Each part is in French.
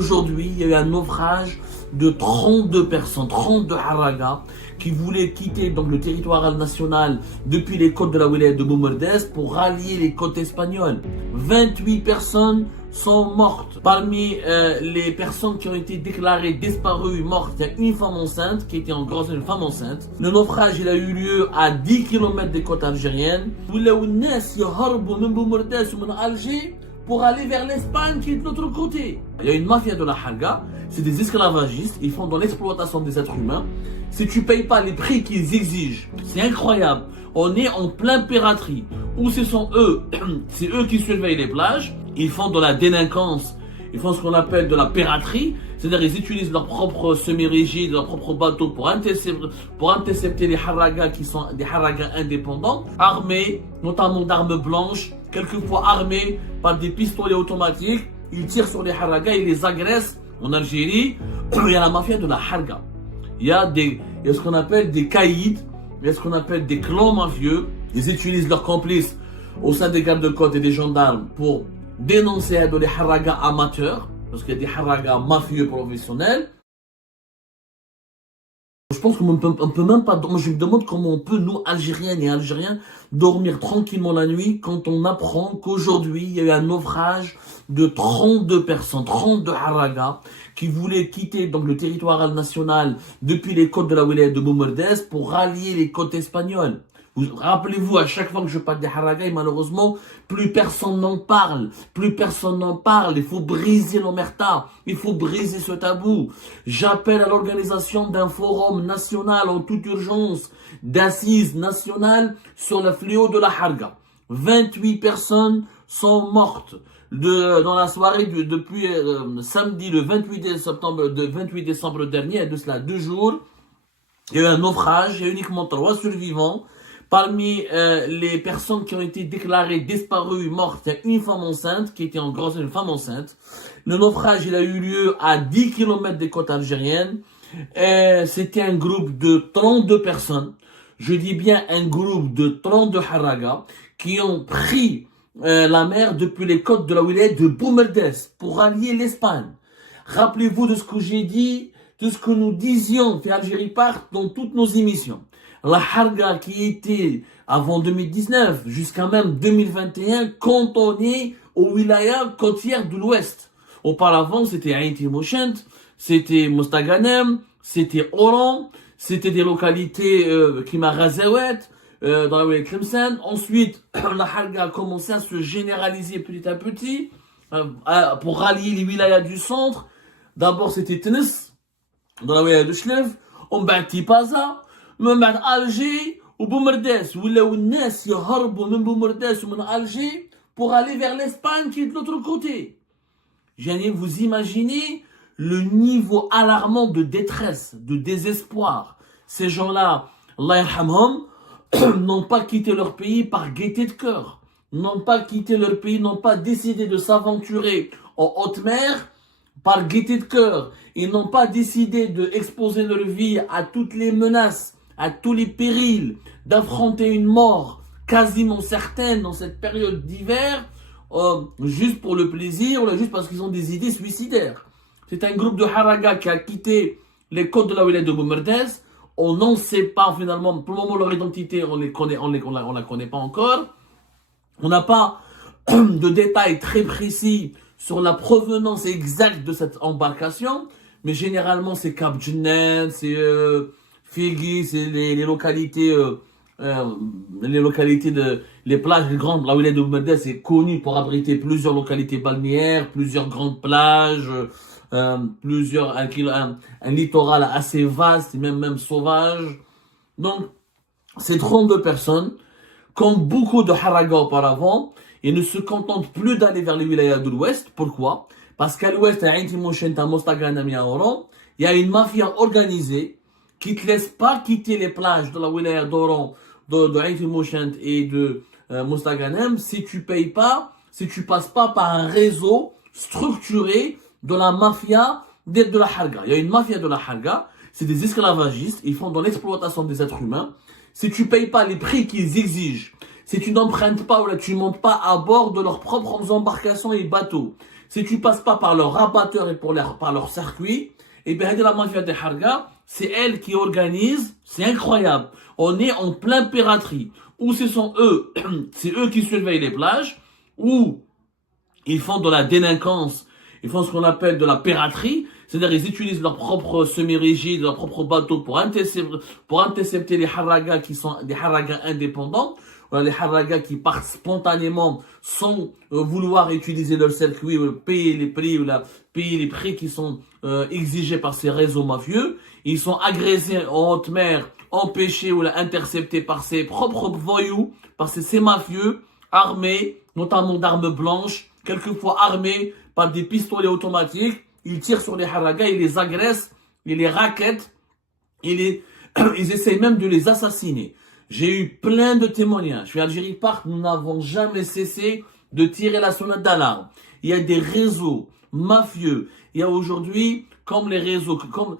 qu'aujourd'hui, il y a eu un naufrage de 32 personnes, 32 haragas, qui voulaient quitter donc le territoire national depuis les côtes de la wilaya de Boumerdès pour rallier les côtes espagnoles. 28 personnes sont mortes. Parmi les personnes qui ont été déclarées disparues, mortes, il y a une femme enceinte qui était en grossesse, une femme enceinte. Le naufrage, il a eu lieu à 10 km des côtes algériennes. Alger pour aller vers l'Espagne qui est de l'autre côté. Il y a une mafia de la harga, c'est des esclavagistes, ils font dans l'exploitation des êtres humains. Si tu payes pas les prix qu'ils exigent, c'est incroyable. On est en plein piraterie, où ce sont eux, c'est eux qui surveillent les plages, ils font de la délinquance, ils font ce qu'on appelle de la piraterie, c'est-à-dire ils utilisent leurs propres semi-rigides, leurs propres bateaux pour intercepter les haragas qui sont des haragas indépendants, armés, notamment d'armes blanches, quelquefois armés par des pistolets automatiques, ils tirent sur les haragas, ils les agressent. En Algérie, il y a la mafia de la harga. Il y a ce qu'on appelle des caïds, il y a ce qu'on appelle des clans mafieux. Ils utilisent leurs complices au sein des gardes-côtes et des gendarmes pour dénoncer les haragas amateurs, parce qu'il y a des haragas mafieux professionnels. Je pense qu'on peut même pas, moi je me demande comment on peut, nous, Algériennes et Algériens, dormir tranquillement la nuit quand on apprend qu'aujourd'hui, il y a eu un naufrage de 32 personnes, 32 haragas, qui voulaient quitter donc le territoire national depuis les côtes de la wilaya de Boumerdès pour rallier les côtes espagnoles. Rappelez-vous, à chaque fois que je parle des haragas, et malheureusement, plus personne n'en parle. Plus personne n'en parle. Il faut briser l'omerta. Il faut briser ce tabou. J'appelle à l'organisation d'un forum national en toute urgence, d'assises nationales sur le fléau de la harga. 28 personnes sont mortes dans la soirée depuis samedi le 28 décembre dernier, et de cela 2 jours. Il y a eu un naufrage, il y a uniquement 3 survivants. Parmi les personnes qui ont été déclarées disparues, mortes, il y a une femme enceinte qui était en grossesse, une femme enceinte. Le naufrage, il a eu lieu à 10 km des côtes algériennes. C'était un groupe de 32 personnes. Je dis bien un groupe de 32 haragas qui ont pris la mer depuis les côtes de la wilaya de Boumerdès pour rallier l'Espagne. Rappelez-vous de ce que j'ai dit, de ce que nous disions fait Algérie Part dans toutes nos émissions. La harga qui était avant 2019 jusqu'à même 2021 cantonnée aux wilayas côtières de l'Ouest. Auparavant, c'était Ain Timoshent, c'était Mostaganem, c'était Oran, c'était des localités qui m'a Razawet, dans la wilaya Tlemcen. Ensuite, la harga a commencé à se généraliser petit à petit pour rallier les wilayas du centre. D'abord, c'était Tnis, dans la wilaya de Chlef, on bat Tipaza, من بعد Alger ou Boumerdès, ولاو الناس يهربوا من Boumerdès ou من Alger pour aller vers l'Espagne qui est de l'autre côté. Vous imaginez le niveau alarmant de détresse, de désespoir. Ces gens-là, Allah yarhamhum, n'ont pas quitté leur pays par gaieté de cœur, n'ont pas quitté leur pays, n'ont pas décidé de s'aventurer en haute mer par gaieté de cœur. Ils n'ont pas décidé d'exposer leur vie à toutes les menaces, à tous les périls, d'affronter une mort quasiment certaine dans cette période d'hiver, juste pour le plaisir, ou juste parce qu'ils ont des idées suicidaires. C'est un groupe de haragas qui a quitté les côtes de la wilaya de Boumerdès. On n'en sait pas finalement, pour le moment leur identité, on la connaît pas encore. On n'a pas de détails très précis sur la provenance exacte de cette embarcation, mais généralement c'est Cap Djennet, c'est Figui, c'est les localités, les plages, les grandes, la wilaya de Boumerdès est connue pour abriter plusieurs localités balnéaires, plusieurs grandes plages, un littoral assez vaste, même sauvage. Donc, ces 32 personnes, comme beaucoup de haragas auparavant, ils ne se contentent plus d'aller vers les wilayas de l'Ouest. Pourquoi? Parce qu'à l'Ouest, à Ain Timoshent, à Mostaganem et à Oran, il y a une mafia organisée qui ne te laisse pas quitter les plages de la wilaya d'Oran, de Ain Timoshent et de Mostaganem si tu payes pas, si tu passes pas par un réseau structuré de la mafia de la harga. Il y a une mafia de la harga, c'est des esclavagistes, ils font dans l'exploitation des êtres humains. Si tu payes pas les prix qu'ils exigent, si tu n'empruntes pas ou là tu ne montes pas à bord de leurs propres embarcations et bateaux, si tu passes pas par leur rabatteur et par leur circuit, et bien la mafia des Harga, c'est elle qui organise, c'est incroyable. On est en plein piraterie, où ce sont eux, c'est eux qui surveillent les plages, où ils font de la délinquance, ils font ce qu'on appelle de la piraterie, c'est-à-dire ils utilisent leurs propres semi-rigides, leurs propres bateaux pour intercepter les haragas qui sont des haragas indépendants, voilà, les haragas qui partent spontanément sans vouloir utiliser leur circuit ou payer les prix payer les prix qui sont exigés par ces réseaux mafieux. Ils sont agressés en haute mer, empêchés ou interceptés par ses propres voyous, par ces mafieux armés, notamment d'armes blanches, quelquefois armés par des pistolets automatiques. Ils tirent sur les haragas, ils les agressent, ils les rackettent, ils essayent même de les assassiner. J'ai eu plein de témoignages. Je suis Algérie Park, nous n'avons jamais cessé de tirer la sonnette d'alarme. Il y a des réseaux mafieux. Il y a aujourd'hui, comme les réseaux, comme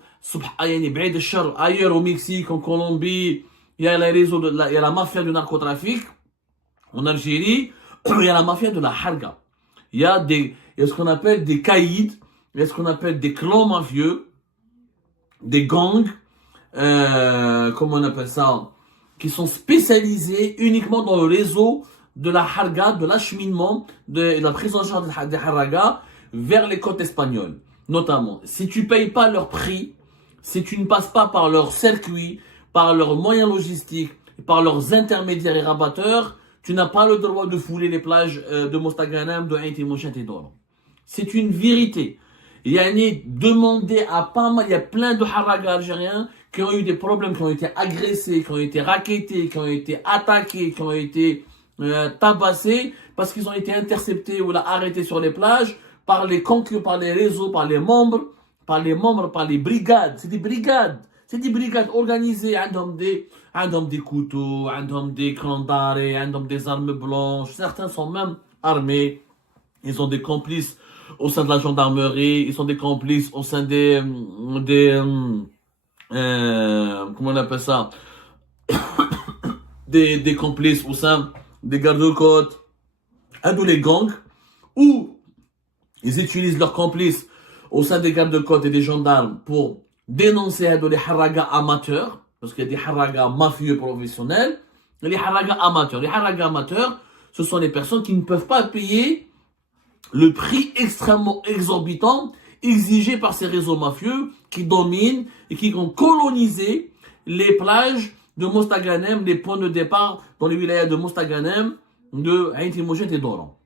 ailleurs au Mexique, en Colombie, il y a les réseaux il y a la mafia du narcotrafic. En Algérie, il y a la mafia de la harga. Il y a ce qu'on appelle des caïds, il y a ce qu'on appelle des clans mafieux, des gangs, comment on appelle ça, qui sont spécialisés uniquement dans le réseau de la harga, de l'acheminement, de la prise en charge des haragas vers les côtes espagnoles, notamment. Si tu payes pas leur prix, si tu ne passes pas par leur circuit, par leurs moyens logistiques, par leurs intermédiaires et rabatteurs, tu n'as pas le droit de fouler les plages de Mostaganem, de Ain Timochet et d'Oran. C'est une vérité. Il y a demandé à pas mal, il y a plein de haragas algériens qui ont eu des problèmes, qui ont été agressés, qui ont été rackettés, qui ont été attaqués, qui ont été tabassés parce qu'ils ont été interceptés ou arrêtés sur les plages par les concurrents, par les réseaux, par les membres, par les brigades. C'est des brigades organisées. عندهم des couteaux, عندهم des crans d'arrêt, عندهم des armes blanches. Certains sont même armés. Ils ont des complices au sein de la gendarmerie. Ils sont des complices au sein comment on appelle ça, des complices au sein des gardes-côtes, tous les gangs, où ils utilisent leurs complices au sein des gardes-côtes et des gendarmes pour dénoncer les haragas amateurs, parce qu'il y a des haragas mafieux professionnels, et les haragas amateurs. Les haragas amateurs, ce sont les personnes qui ne peuvent pas payer le prix extrêmement exorbitant exigé par ces réseaux mafieux qui dominent et qui ont colonisé les plages de Mostaganem, les points de départ dans les wilayas de Mostaganem, de Ain Timochet et d'Oran.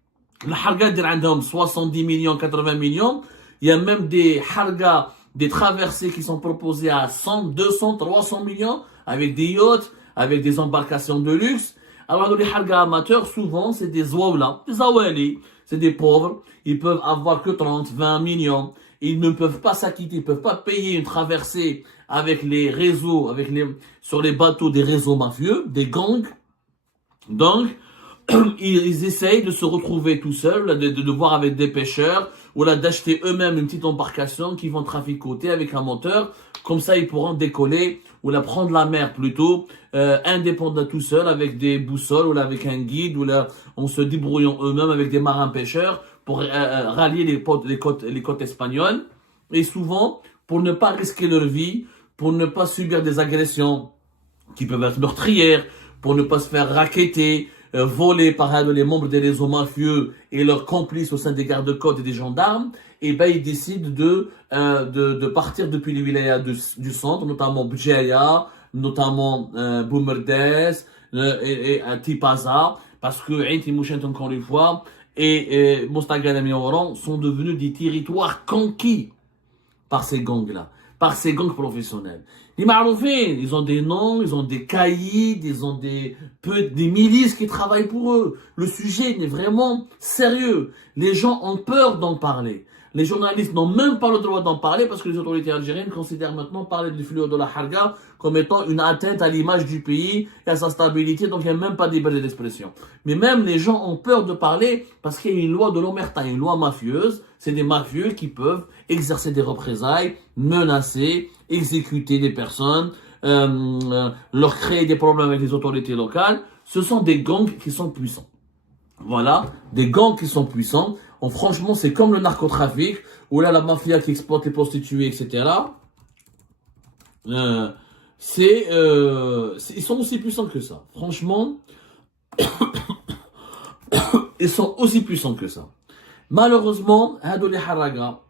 La harga d'Irandam, 70 millions, 80 millions. Il y a même des hargas, des traversées qui sont proposées à 100, 200, 300 millions, avec des yachts, avec des embarcations de luxe. Alors, les hargas amateurs, souvent, c'est des zouawla, des awali, c'est des pauvres. Ils peuvent avoir que 30, 20 millions. Ils ne peuvent pas s'acquitter, ils ne peuvent pas payer une traversée avec les réseaux, sur les bateaux des réseaux mafieux, des gangs. Donc, ils essayent de se retrouver tout seuls, de voir avec des pêcheurs, ou là d'acheter eux-mêmes une petite embarcation qui vont traficoter avec un moteur. Comme ça, ils pourront décoller, ou là prendre la mer plutôt, indépendants tout seuls, avec des boussoles, ou là avec un guide, ou là en se débrouillant eux-mêmes avec des marins pêcheurs pour rallier les côtes espagnoles. Et souvent, pour ne pas risquer leur vie, pour ne pas subir des agressions qui peuvent être meurtrières, pour ne pas se faire racketter, voler par les membres des réseaux mafieux et leurs complices au sein des gardes-côtes et des gendarmes, et ben ils décident de partir depuis les wilayas du centre, notamment Bjaya, notamment Boumerdes et Tipaza, parce que Ain Timochet, encore une fois, et Mostaganem et Oran sont devenus des territoires conquis par ces gangs-là, par ces gangs professionnels. Les Maroufins, ils ont des noms, ils ont des caïds, ils ont des milices qui travaillent pour eux. Le sujet est vraiment sérieux. Les gens ont peur d'en parler. Les journalistes n'ont même pas le droit d'en parler parce que les autorités algériennes considèrent maintenant parler du fléau de la harga comme étant une atteinte à l'image du pays et à sa stabilité, donc il n'y a même pas de liberté d'expression. Mais même les gens ont peur de parler parce qu'il y a une loi de l'omerta, une loi mafieuse. C'est des mafieux qui peuvent exercer des représailles, menacer, exécuter des personnes, leur créer des problèmes avec les autorités locales. Ce sont des gangs qui sont puissants. Voilà, des gangs qui sont puissants. franchement, c'est comme le narcotrafic, où là, la mafia qui exploite les prostituées, etc. Ils sont aussi puissants que ça. Franchement, ils sont aussi puissants que ça. Malheureusement, هادو les haraga,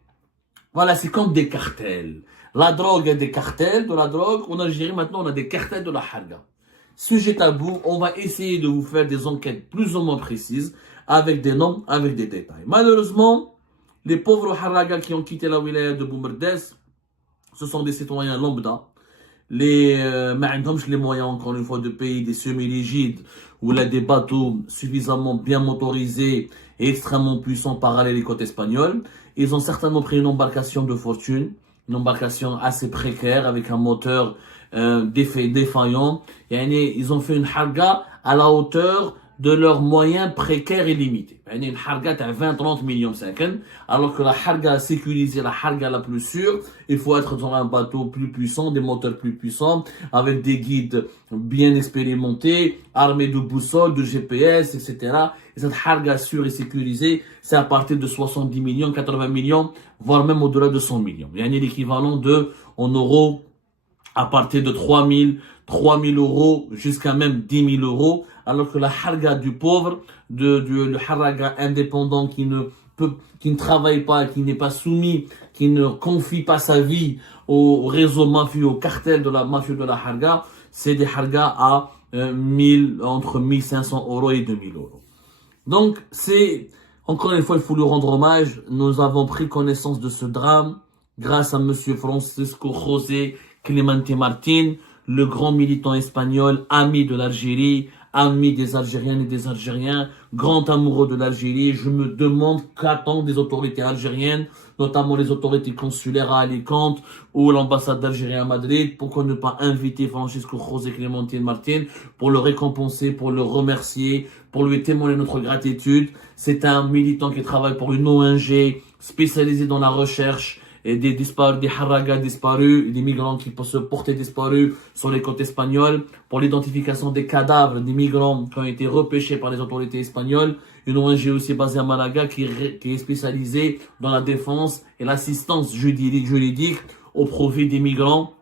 voilà, c'est comme des cartels. La drogue, il y a des cartels de la drogue. En Algérie, maintenant, on a des cartels de la harga. Sujet tabou, on va essayer de vous faire des enquêtes plus ou moins précises, avec des noms, avec des détails. Malheureusement, les pauvres haraga qui ont quitté la wilaya de Boumerdes, ce sont des citoyens lambda. Les moyens, encore une fois, de payer des semi-rigides ou là des bateaux suffisamment bien motorisés et extrêmement puissants pour aller les côtes espagnoles. Ils ont certainement pris une embarcation de fortune, une embarcation assez précaire avec un moteur défaillant. Ils ont fait une harga à la hauteur de leurs moyens précaires et limités. Une harga à 20-30 millions de secondes, alors que la harga sécurisée, la harga la plus sûre, il faut être dans un bateau plus puissant, des moteurs plus puissants, avec des guides bien expérimentés, armés de boussoles, de GPS, etc. Et cette harga sûre et sécurisée, c'est à partir de 70 millions, 80 millions, voire même au-delà de 100 millions. Il y a l'équivalent de, en euros, à partir de 3 000 euros jusqu'à même 10 000 euros, alors que la harga du pauvre, le haraga indépendant qui ne travaille pas, qui n'est pas soumis, qui ne confie pas sa vie au réseau mafieux, au cartel de la mafia de la harga, c'est des hargas à entre 1500 euros et 2000 euros. Donc, encore une fois, il faut lui rendre hommage. Nous avons pris connaissance de ce drame grâce à monsieur Francisco José Clemente Martin, le grand militant espagnol, ami de l'Algérie, ami des Algériennes et des Algériens, grand amoureux de l'Algérie. Je me demande qu'attendent des autorités algériennes, notamment les autorités consulaires à Alicante ou l'ambassade d'Algérie à Madrid. Pourquoi ne pas inviter Francisco José Clemente Martin pour le récompenser, pour le remercier, pour lui témoigner notre gratitude. C'est un militant qui travaille pour une ONG spécialisée dans la recherche et des disparus, des haragas disparus, des migrants qui peuvent se porter disparus sur les côtes espagnoles, pour l'identification des cadavres des migrants qui ont été repêchés par les autorités espagnoles. Une ONG aussi basée à Malaga qui est spécialisée dans la défense et l'assistance juridique au profit des migrants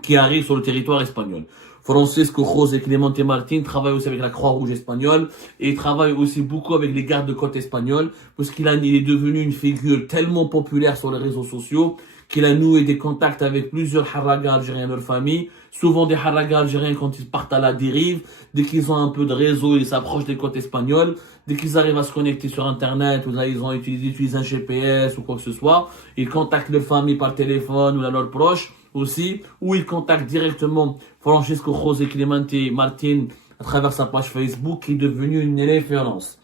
qui arrivent sur le territoire espagnol. Francisco José Clemente Martin travaille aussi avec la Croix-Rouge espagnole et il travaille aussi beaucoup avec les gardes-côtes espagnols parce il est devenu une figure tellement populaire sur les réseaux sociaux qu'il a noué des contacts avec plusieurs haragas algériens de leur famille. Souvent des haragas algériens quand ils partent à la dérive, dès qu'ils ont un peu de réseau, ils s'approchent des côtes espagnoles. Dès qu'ils arrivent à se connecter sur Internet, ou là ils ont utilisé un GPS ou quoi que ce soit, ils contactent leur famille par téléphone ou leurs proches aussi, ou ils contactent directement Francisco José Clemente Martin à travers sa page Facebook qui est devenue une référence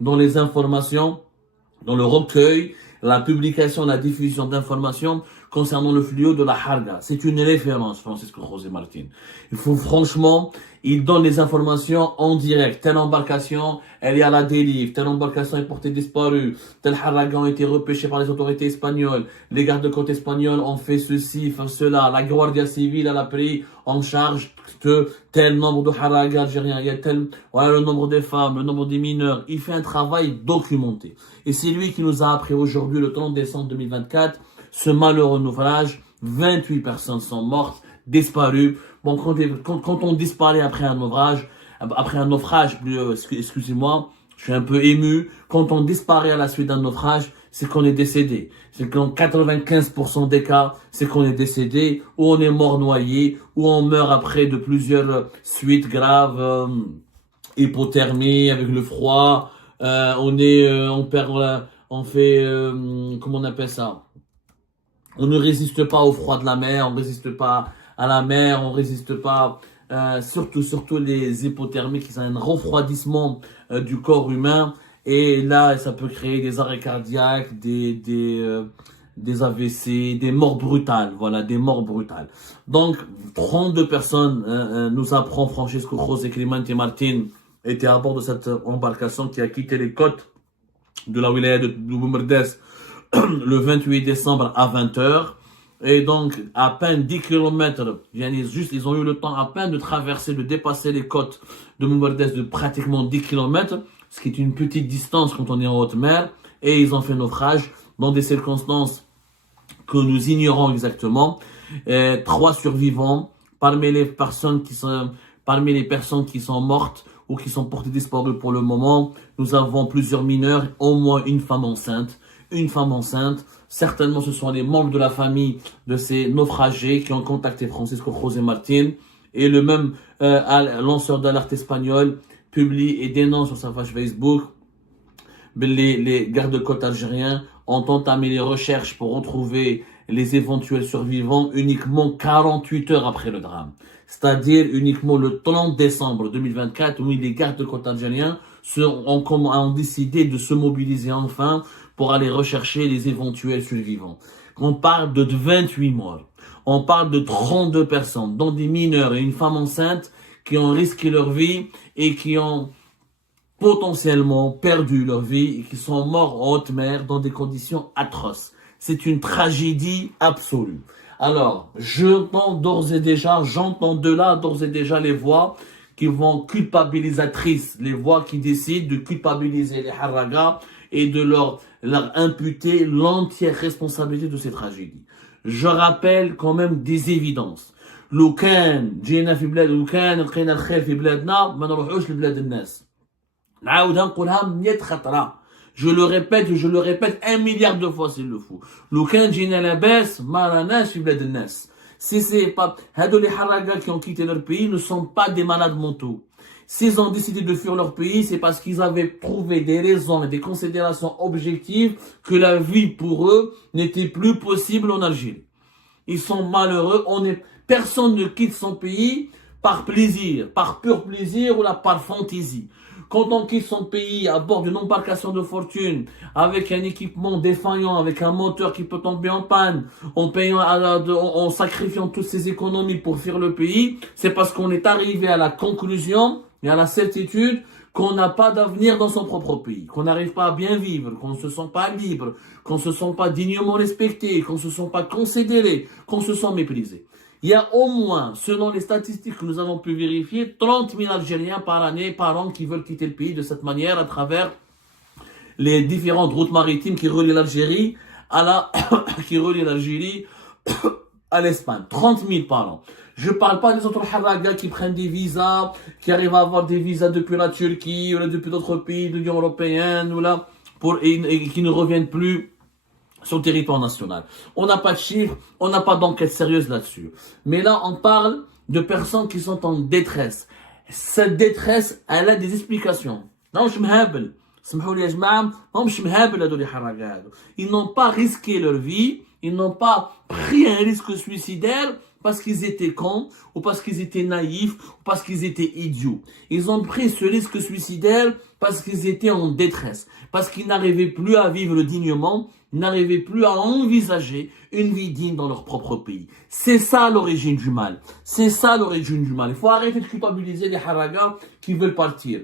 dans les informations, dans le recueil, la publication, la diffusion d'informations concernant le fléau de la harga. C'est une référence, Francisco José Martin. Il faut franchement, il donne les informations en direct. Telle embarcation, elle est à la dérive. Telle embarcation est portée disparue. Tel haraga a été repêché par les autorités espagnoles. Les gardes-côtes espagnols ont fait ceci, fait cela. La Guardia Civile, elle a pris en charge de tel nombre de haragas algériens. Il y a voilà le nombre des femmes, le nombre des mineurs. Il fait un travail documenté. Et c'est lui qui nous a appris aujourd'hui, le 30 décembre 2024, ce malheureux naufrage. 28 personnes sont mortes, disparues. Bon, quand on disparaît après un naufrage, excusez-moi, je suis un peu ému. Quand on disparaît à la suite d'un naufrage, c'est qu'on est décédé. C'est qu'en 95% des cas, c'est qu'on est décédé, ou on est mort noyé, ou on meurt après de plusieurs suites graves, hypothermie avec le froid, comment on appelle ça? On ne résiste pas au froid de la mer, on ne résiste pas à la mer, on ne résiste pas, surtout les hypothermies qui sont un refroidissement du corps humain. Et là, ça peut créer des arrêts cardiaques, des AVC, des morts brutales. Voilà, des morts brutales. Donc, 32 personnes, nous apprend Francisco José Clemente Martin, étaient à bord de cette embarcation qui a quitté les côtes de la wilaya de Boumerdes le 28 décembre à 20h. Et donc, à peine 10 km, ils ont eu le temps à peine de traverser, de dépasser les côtes de Boumerdes de pratiquement 10 km, ce qui est une petite distance quand on est en haute mer. et ils ont fait naufrage dans des circonstances que nous ignorons exactement. 3 survivants parmi les personnes qui sont mortes ou qui sont portées disparues pour le moment. Nous avons plusieurs mineurs, au moins une femme enceinte. Une femme enceinte. Certainement, ce sont les membres de la famille de ces naufragés qui ont contacté Francisco José Martin. Et le même lanceur d'alerte espagnol publie et dénonce sur sa page Facebook les gardes-côtes algériens ont entamé les recherches pour retrouver les éventuels survivants uniquement 48 heures après le drame. C'est-à-dire uniquement le 30 décembre 2024, où les gardes-côtes algériens ont décidé de se mobiliser enfin pour aller rechercher les éventuels survivants. On parle de 28 morts. On parle de 32 personnes, dont des mineurs et une femme enceinte qui ont risqué leur vie et qui ont potentiellement perdu leur vie et qui sont morts en haute mer dans des conditions atroces. C'est une tragédie absolue. Alors, j'entends d'ores et déjà les voix qui vont culpabilisatrices, les voix qui décident de culpabiliser les Harraga et de leur imputer l'entière responsabilité de ces tragédies. Je rappelle quand même des évidences. لو كان جينا في بلاد لو كان لقينا الخير في بلادنا ما نروحوش لبلاد الناس. نعاودها نقولها 100 خطرة. Je le répète 1 milliard de fois s'il le faut. لو كان جينا لاباس ما راناش في بلاد الناس. Si c'est pas هادو les Harraga qui ont quitté leur pays ne sont pas des malades mentaux. S'ils ont décidé de fuir leur pays, c'est parce qu'ils avaient trouvé des raisons et des considérations objectives que la vie pour eux n'était plus possible en Algérie. Ils sont malheureux. Personne ne quitte son pays par plaisir, par pur plaisir ou par fantaisie. Quand on quitte son pays à bord d'une embarcation de fortune, avec un équipement défaillant, avec un moteur qui peut tomber en panne, en sacrifiant toutes ses économies pour fuir le pays, c'est parce qu'on est arrivé à la conclusion et à la certitude qu'on n'a pas d'avenir dans son propre pays, qu'on n'arrive pas à bien vivre, qu'on ne se sent pas libre, qu'on ne se sent pas dignement respecté, qu'on ne se sent pas considéré, qu'on se sent méprisé. Il y a au moins, selon les statistiques que nous avons pu vérifier, 30 000 Algériens par année, par an, qui veulent quitter le pays de cette manière à travers les différentes routes maritimes qui relient l'Algérie à l'Espagne. 30 000 par an. Je ne parle pas des autres Harraga qui prennent des visas, qui arrivent à avoir des visas depuis la Turquie, ou là, depuis d'autres pays de l'Union européenne, ou là, et qui ne reviennent plus sur le territoire national. On n'a pas de chiffres, on n'a pas d'enquête sérieuse là-dessus. Mais là, on parle de personnes qui sont en détresse. Cette détresse, elle a des explications. Non, je m'habille. Ils n'ont pas risqué leur vie, ils n'ont pas pris un risque suicidaire parce qu'ils étaient cons, ou parce qu'ils étaient naïfs, ou parce qu'ils étaient idiots. Ils ont pris ce risque suicidaire parce qu'ils étaient en détresse, parce qu'ils n'arrivaient plus à vivre dignement, n'arrivaient plus à envisager une vie digne dans leur propre pays. C'est ça l'origine du mal. C'est ça l'origine du mal. Il faut arrêter de culpabiliser les Harraga qui veulent partir.